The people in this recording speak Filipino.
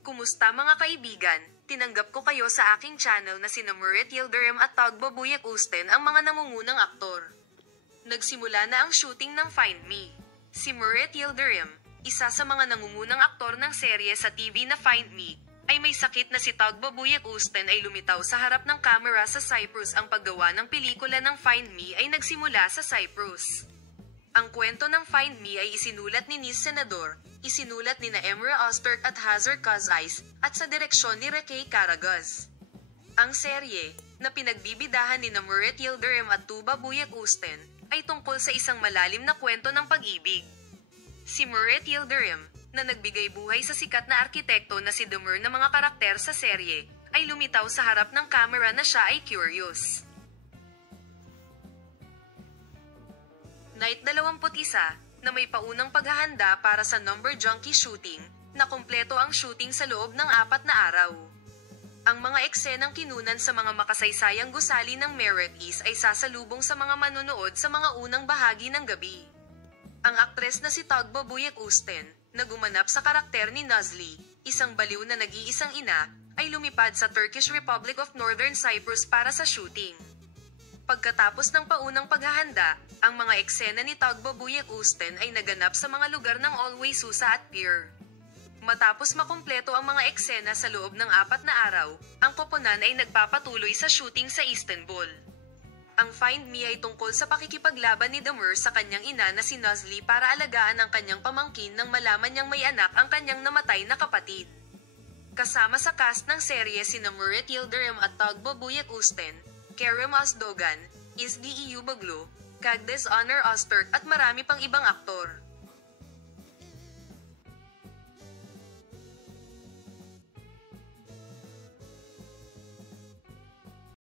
Kumusta mga kaibigan? Tinanggap ko kayo sa aking channel na sina Murat Yildirim at Tagbo Buyak Usten ang mga nangungunang aktor. Nagsimula na ang shooting ng Find Me. Si Murat Yildirim, isa sa mga nangungunang aktor ng serye sa TV na Find Me, ay may sakit na si Tagbo Buyak Usten ay lumitaw sa harap ng kamera sa Cyprus. Ang paggawa ng pelikula ng Find Me ay nagsimula sa Cyprus. Ang kwento ng Find Me ay isinulat ni Nis Senador, isinulat ni na Emre Öztürk at Hazar Kazais, at sa direksyon ni Rekay Karagöz. Ang serye, na pinagbibidahan ni na Murat Yildirim at Tuba Buyak Usten, ay tungkol sa isang malalim na kwento ng pag-ibig. Si Murat Yildirim, na nagbigay buhay sa sikat na arkitekto na si Demir na mga karakter sa serye, ay lumitaw sa harap ng kamera na siya ay curious. Night 21, na may paunang paghahanda para sa Number Junkie shooting, na kumpleto ang shooting sa loob ng 4 na araw. Ang mga eksenang kinunan sa mga makasaysayang gusali ng Merit East ay sasalubong sa mga manonood sa mga unang bahagi ng gabi. Ang aktres na si Tagbo Buyak Usten, na gumanap sa karakter ni Nazli, isang baliw na nag-iisang ina, ay lumipad sa Turkish Republic of Northern Cyprus para sa shooting. Pagkatapos ng paunang paghahanda, ang mga eksena ni Tagbo Buyak Usten ay naganap sa mga lugar ng Always Susa at Pier. Matapos makumpleto ang mga eksena sa loob ng 4 na araw, ang koponan ay nagpapatuloy sa shooting sa Istanbul. Ang Find Me ay tungkol sa pakikipaglaban ni Demir sa kanyang ina na si Nazli para alagaan ang kanyang pamangkin nang malaman niyang may anak ang kanyang namatay na kapatid. Kasama sa cast ng serye sina Murat Yildirim at Tagbo Buyak Usten, Kerem Özdogan, Izgi Iuboglu, Kagdes Onur Öztürk at marami pang ibang aktor.